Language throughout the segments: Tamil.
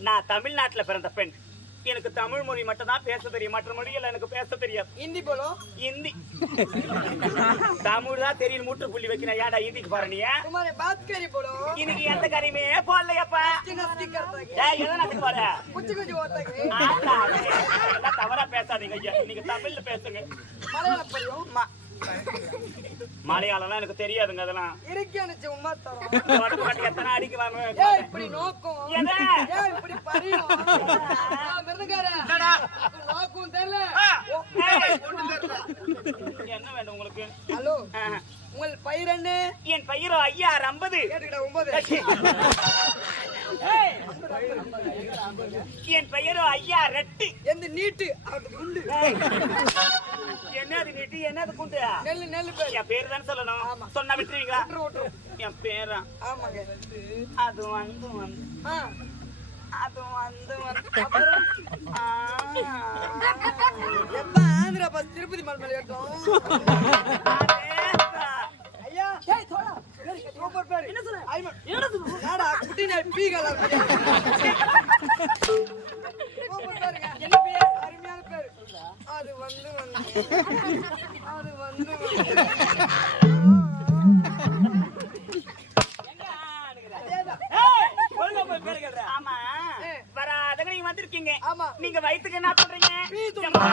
நான் தமிழ்நாட்டுல பிறந்த பெண். எனக்கு தமிழ் மொழி மட்டும் தான் பேச தெரியும். மற்ற மொழிகள் எனக்கு பேச தெரியாது. ஹிந்தி போலோ? ஹிந்தி தமிழ் தான் தெரியும். மூட்டு புள்ளி வைக்கணும் ஏடா ஹிந்திக்கு பாரு நீ? இன்னைக்கு எந்த கறியுமே போடலையாப்பா. தவறா பேசாதீங்க ஐயா. நீங்க தமிழ்ல பேசுங்க. மலையாளம்லாம் எனக்கு தெரியாதுங்க அதெல்லாம். இருக்கியானுச்சு உமா தரம் எத்தனை அடிக்கு ஏன் வாங்க இப்படி நோக்கும். எதை? ஏன் இப்படி நோக்கும் தெரியல. என்ன வேணும் உங்களுக்கு? ஹலோ. உங்கள் பயிர் என்ன? என் பையரோ ஐயா ஐம்பது. என் பெயரோ ஐயா ரெட்டு எந்த நீட்டு? குண்டு. என்னது நீட்டு? என்னது குண்டு? நெல்லு நெல்லு பேர். என் பேரு தானே சொல்லணும். சொன்னா விட்டுருவீங்களா? விட்டுரு விட்டுரு. என் பேரா. ஆமாங்க. அது வந்து வந்து. அது வந்து வந்து. எப்ப ஆந்திரா பஸ் திருப்பதி மலை மேல ஏட்டும். ஏய் தோடா. சூப்பர் பேர் என்ன சொல்ற ஐமன் என்ன சொல்ற நாடா குட்டி நாய் பீ கலர் சூப்பர் பேருங்க. என்ன பேர்? அருமையான பேர். அது வந்து வந்து. அது வந்து அதேதான். ஏய், ஒழுங்கா போய் பேரு கேளுடா. ஆமா ஏ. வராதங்க நீங்க வந்திருக்கீங்க ஆமா. நீங்க வயித்துக்கு என்ன பண்றீங்க பீ தும்பா.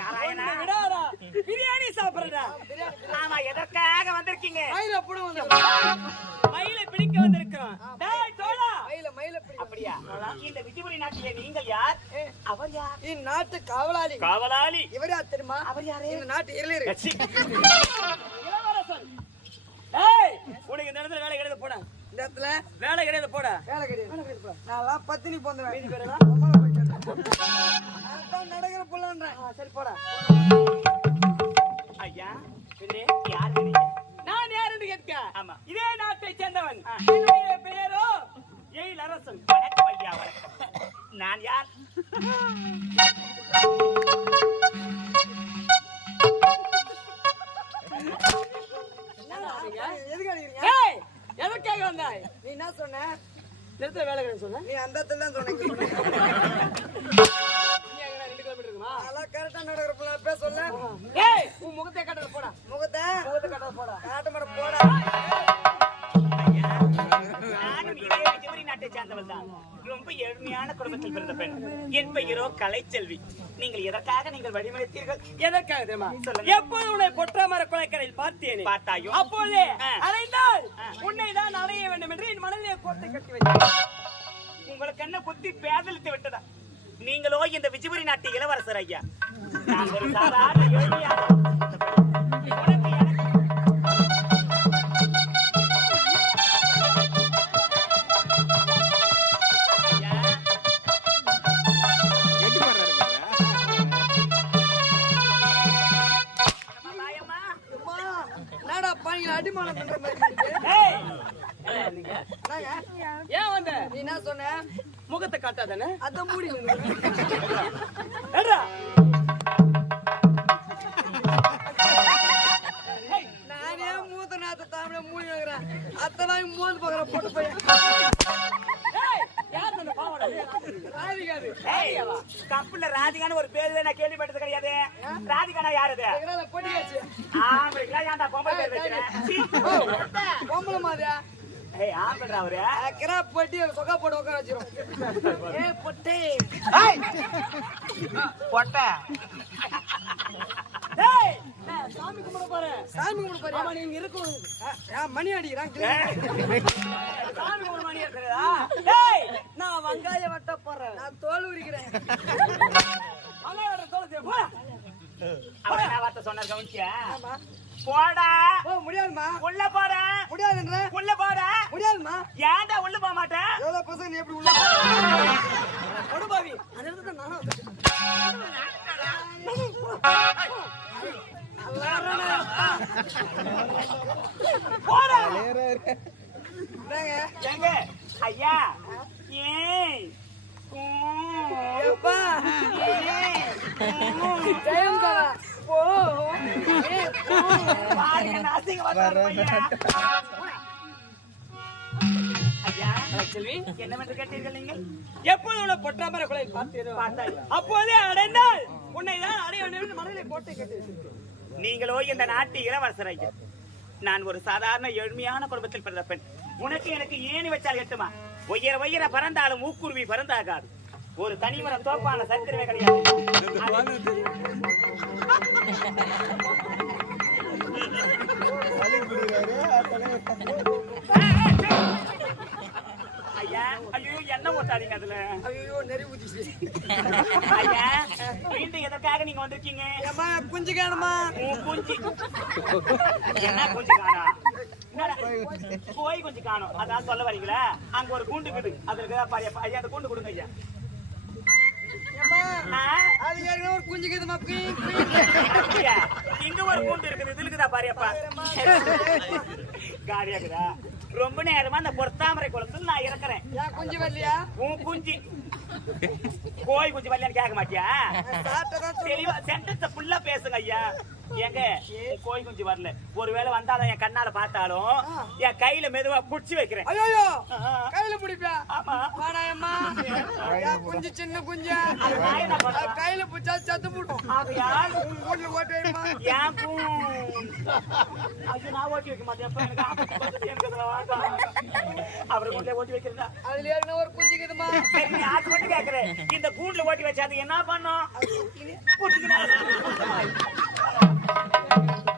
நாராயணா. பிரியாணி சாப்பிடுறா பிரியாணி ஆமா எதற்காக வந்திருக்கீங்க? மயில புடு மயிலை பிடிக்க வந்திருக்கிறோம். டேய், தோழா. மயில மயில பிடி. அப்படியா? இந்த விஜயபுரி நாட்டிலே நீங்கள் யார்? அவர் யார்? இந்நாட்டு காவலாளி. காவலாளி. இவர் யார் தெரியுமா? அவர் யாரு? இந்த நாட்டு கட்சி. இளவரசன். ஏய் உனக்கு இந்த இடத்துல வேலை கிடையாது போடா. இந்த இடத்துல? வேலை கிடையாது போடா. வேலை கிடையாது. நான் பத்தினி போந்தேன் மீதி பேரெல்லாம்? நடக்கிற புள்ளன்றேன் சரி போடா. ஐயா யார் நான் யாருன்னு கேட்க. ஆமா. இதே நாட்டை சேர்ந்தவன். என்னுடைய பெயரோ? ஏய் அரசன் வணக்கம் ஐயா வணக்கம். நான் யார்? எதுக்கு அடிக்கிறீங்க? ஏய் எதற்காக வந்தாய் நீ என்ன சொன்ன? நிறுத்த வேலை சொன்ன? நீ அந்த இடத்துல தான் சொன்ன நீ அங்க ரெண்டு கிலோமீட்டர் இருக்குமா? அதெல்லாம் கரெக்டா நடக்கிற புள்ள பேச சொல்ல. ஏய் உன் முகத்தை காட்டுற போடா. முகத்தை. முகத்தை காட்டுற போடா. காட்ட மாட்ட போடா. ஐயா நானும் இதே விஜயபுரி நாட்டை சேர்ந்தவள் தான். ரொம்ப எளிமையான குடும்பத்தில் பிறந்த பெண். என் பெயரோ கலைச்செல்வி. நீங்கள் எதற்காக நீங்கள் வழிமறித்தீர்கள் எதற்காக தெரியுமா. எப்போது உன்னை பொற்றாமர கொலைக்கரையில் பார்த்தேனே? பார்த்தாயோ? அப்போதே ஆ. அடைந்தால் உன்னை தான் அடைய வேண்டும் என்று என் மனதிலே கோட்டை கட்டி வைத்தேன். உங்களுக்கு என்ன புத்தி பேதலித்து விட்டதா? நீங்களோ இந்த விஜயபுரி நாட்டு இளவரசர் ஐயா. நான் ஒரு சாதாரண பொட்டி சொக்கா போட்டு உட்கார வச்சிரும். ஏ பொட்டே. பொட்டை. டேய் சாமி கும்பிட போறேன். சாமி கும்பிடு ஆமா பாரு நீங்க இருக்கும் மணி அடிக்கிறான் சாமி கும்பிட மாதிரி இருக்கிறதா டேய் நான் வெங்காயம் வெட்ட போறேன். நான் தோல் உரிக்கிறேன். வெங்காயம் வெட்ட சொல்லுங்க போடா. என்ன வார்த்தை சொன்னார் கவனிச்சியா? ஆமா. போடா. ஓ முடியாதுமா உள்ள போடா. முடியாதுன்ற உள்ள போடா. முடியாதுமா ஏன்டா உள்ள போக மாட்டேன் எவ்வளவு பசங்க நீ எப்படி உள்ள கொடுபாவி அது இடத்துல நானும் போடா. ஏங்க ஐயா. ஏய். ம். எப்பா? ஏய். ம். என்னவென்று கேட்டீர்கள் நீங்கள்? எப்போது உன்னை பொட்டாமரை கொலை பார்த்தீரோ. பார்த்தாய். அப்போதே அடைந்தால் உன்னை தான் அடைய வேண்டும் என்று மனதிலே கோட்டை கட்டி வச்சிருக்கிறேன். நீங்களோ இந்த நாட்டு இளவரசர் ஐயா நான் ஒரு சாதாரண ஏழ்மையான குடும்பத்தில் பிறந்த பெண். உனக்கு எனக்கு ஏணி வச்சால் எட்டுமா? உயர உயர பறந்தாலும் ஊக்குருவி பறந்தாகாது. ஒரு தனிமரம் தோப்பான சரித்திரமே கிடையாது ஐயா ஐயோ என்ன ஓட்டாதீங்க அதுல ஐயோ நெறி ஊத்திச்சு ஐயா மீண்டும் எதற்காக நீங்க வந்திருக்கீங்க ஏம்மா குஞ்சு காணுமா. குஞ்சு என்ன குஞ்சு காணோம் என்னடா? கோய் குஞ்சு காணும் அதான் சொல்ல வரீங்களா? அங்க ஒரு கூண்டு இருக்குது அதுல இருக்குதா பாரு ஐயா அந்த கூண்டு கொடுங்க ஐயா. ஏற்கனவே ஒரு குஞ்சு கீதுமா குயி குயி ஐயா, இங்க ஒரு கூண்டு இருக்குது. இது இருக்குதா பாரியப்பா காரியா இருக்குதா ரொம்ப நேரமா அந்த பொத்தாமரை குளத்துல நான் இருக்கிறேன். குஞ்சு வரலையா? உன் குஞ்சு. கோய் குஞ்சு வரலையான்னு கேட்க மாட்டியா? தெளிவா சென்டென்ஸ் ஃபுல்லா பேசுங்க ஐயா. ஏங்க கோய் குஞ்சு வரல. ஒருவேளை வந்தாலும் என் கண்ணால பார்த்தாலும் என் கையில மெதுவா புடிச்சு வைக்கிறேன். ஐயோ. கையில பிடிப்பா? ஆமா. வாடாயம்மா. ஏன் குஞ்சு சின்ன குஞ்சா. அது அது? கையில பிடிச்சா செத்து போட்டோம் வீட்டுல ஓட்டு வைமா பூ. ஐயோ நான் ஓட்டி வைக்க மாட்டேன். அவரை கொண்டே ஓட்டி வைக்கிறதா? அதுல ஏற்கனவே ஒரு குஞ்சு கீதுமா அது மட்டும் கேக்குறேன் இந்த கூண்டுல ஓட்டி வச்சா அது என்ன பண்ணும்? Thank you.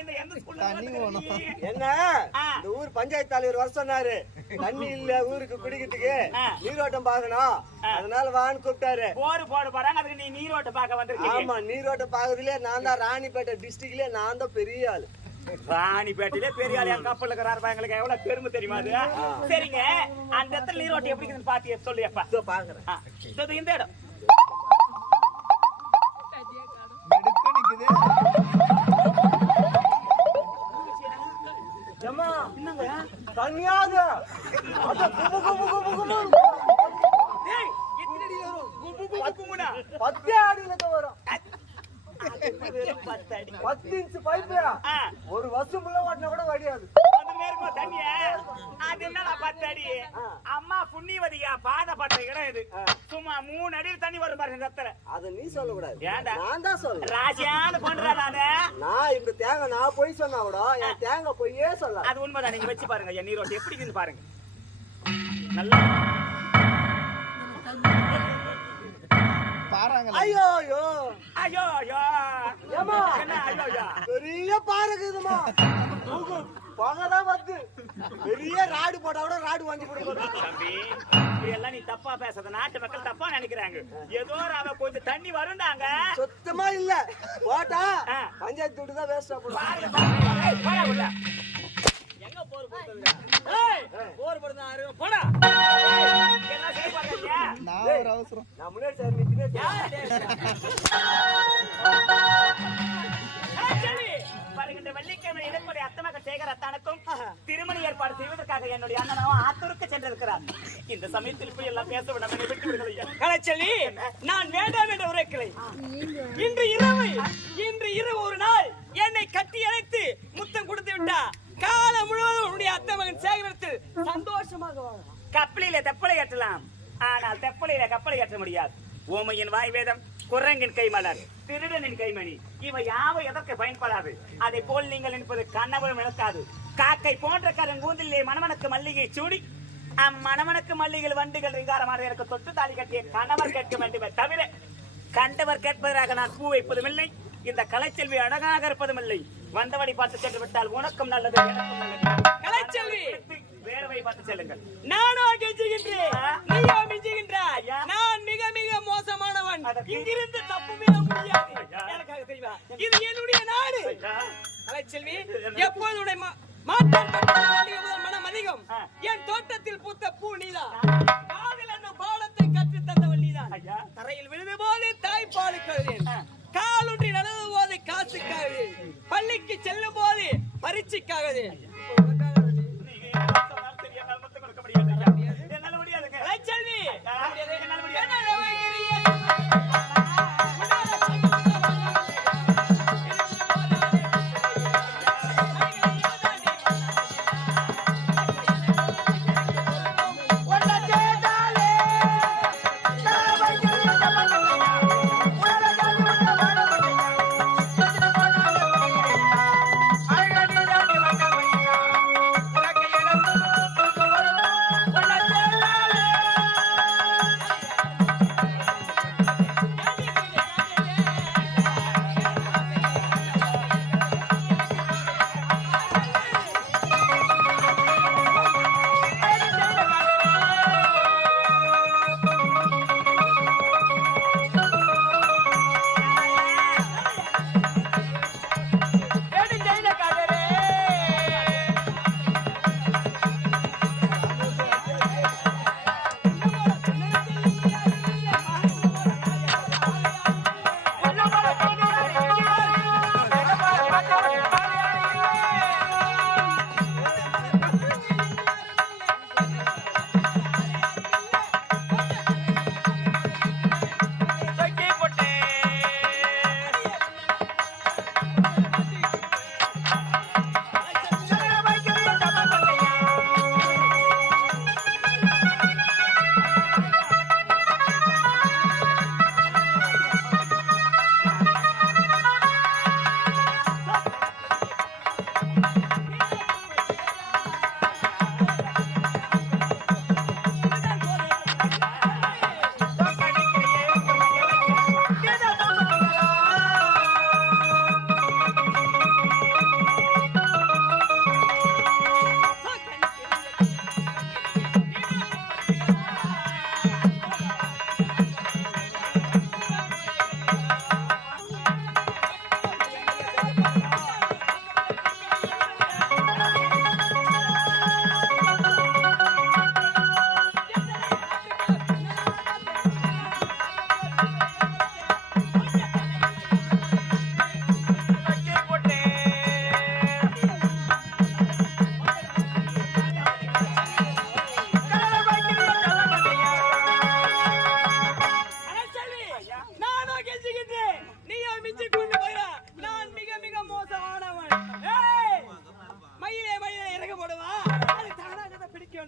எந்த ஸ்கூல்ல என்ன. இந்த ஊர் பஞ்சாயத்து தலைவர் வர சொன்னாரு. தண்ணி இல்ல ஊருக்கு குடிக்கிறதுக்கு. நீரோட்டம் பாக்கணும் அதனால வான்னு கூப்பிட்டாரு. போர் போட போறாங்க அதுக்கு நீ நீரோட்ட பார்க்க வந்திருக்கீங்க. ஆமா நீரோட்டம் பாக்குறதுலயே நான் தான் ராணிப்பேட்டை டிஸ்ட்ரிக்ட்லயே நான் தான் பெரிய ஆளு. ராணிப்பேட்டையிலே பெரிய ஆள். என் கப்பல் இருக்கிறாரு எங்களுக்கு எவ்வளவு பெருமை தெரியுமா அது? சரிங்க. அந்த இடத்துல நீரோட்டம் எப்படி இருக்குதுன்னு பாத்து சொல்லியப்பா பாக்குறேன் இந்த இடம். குபுனா. பத்தே அடியில வரும். பத்து இன்ச்சு பைப்பு ஒரு வருஷம் கூட வடியாது வந்துட்டே இருக்கும் தண்ணிய. அது என்னடா பத்து அடி? அம்மா புண்ணியவதியா பாதப்பட்ட இடம் இது. சும்மா மூணு அடியில் தண்ணி வரும் பாருங்க இடத்துல. அத நீ சொல்லக்கூடாது. ஏன்டா? நான் தான் சொல்றேன். ராசியான பண்றா நானு. நான் இந்த தேங்காய் நான் பொய் சொன்னா கூட என் தேங்காய் பொய்யே சொல்ல அது உண்மைதான். நீங்க வச்சு பாருங்க என் நீரோட்டம் எப்படி இருக்குன்னு பாருங்க. நல்லா ஐயோ ஐயோ. ஐயோ ஐயோ? என்ன? ஐயோ ஐயோ. பெரிய பாறை இருக்குதுமா பகதான் வந்து. பெரிய ராடு போட்டா கூட ராடு வாங்கி தம்பி இதெல்லாம் நீ தப்பா பேசாத நாட்டு மக்கள் தப்பா நினைக்கிறாங்க ஏதோ ஒரு அவ கொஞ்சம் தண்ணி வருண்டாங்க சுத்தமா இல்ல போட்டா ஆ. பஞ்சாயத்து துட்டு தான் வேஸ்டா போடும் பாருங்க, பாருங்க. ஏய், போடா உள்ள. எங்க போர் போடுறது? ஏய், போர் போடுறது யாரு? போடா. எல்லாம் சரி பாருங்க நான் முன்னாடி சார் நீ ஏற்பாடு செய்வதற்காக என்னுடைய அண்ணனும் ஆத்தூருக்கு சென்றிருக்கிறார். இந்த சமயத்தில் இப்படி எல்லாம் பேச கலைச்செல்வி நான் வேண்டாம் என்று உரைக்கலை. இன்று இரவு இன்று இரவு ஒரு நாள் என்னை கட்டி அழைத்து முத்தம் கொடுத்து விட்டா காலம் முழுவதும் உன்னுடைய அத்தை மகன் சேகரத்தில் சந்தோஷமாக கப்பலில தெப்பலை ஏற்றலாம். ஆனால் தெப்பலையில கப்பலை ஏற்ற முடியாது. ஓமையின் வாய் வேதம் குரங்கின் கைமலர் திருடனின் கைமணி. இவை யாவை எதற்கு பயன்படாது? அதை போல் நீங்கள் நினைப்பது கண்ணவரும் இழக்காது காக்கை போன்ற கருங்கூந்திலே மணமனுக்கு மல்லிகை சூடி மணமணக்கு மல்லிகள் வண்டுகள் ரிங்காரமான எனக்கு தொட்டு தாலி கட்டிய கணவர் கேட்க வேண்டுமே தவிர கண்டவர் கேட்பதற்காக நான் பூ வைப்பதும் இல்லை இந்த கலைச்செல்வி அழகாக இருப்பதும் இல்லை. வந்தவடி பார்த்து சென்று விட்டால் உனக்கும் நல்லது எனக்கும் நல்லது. கலைச்செல்வி. வேறவை பார்த்து செல்லுங்கள். நானோ கெஞ்சுகின்றேன் நீயோ மிஞ்சுகின்றாய். நான் மிக மிக மோசமானவன்? இங்கிருந்து தப்புவிட முடியாது. எனக்காக தெரியுமா இது என்னுடைய நாடு. கலைச்செல்வி எப்போது மாற்றம் மனம் அதிகம். என் தோட்டத்தில் பூத்த பூ நீதான். பாலத்தை கற்று தந்தவள் நீதான். தரையில் விழுது போது தாய்ப்பால் கழுதேன் காலுன்றி நடந்து போது காசுக்காகுது பள்ளிக்கு செல்லும் போது பரீட்சைக்காகுது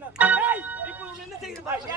இப்போ என்ன செய்யுது பாருங்க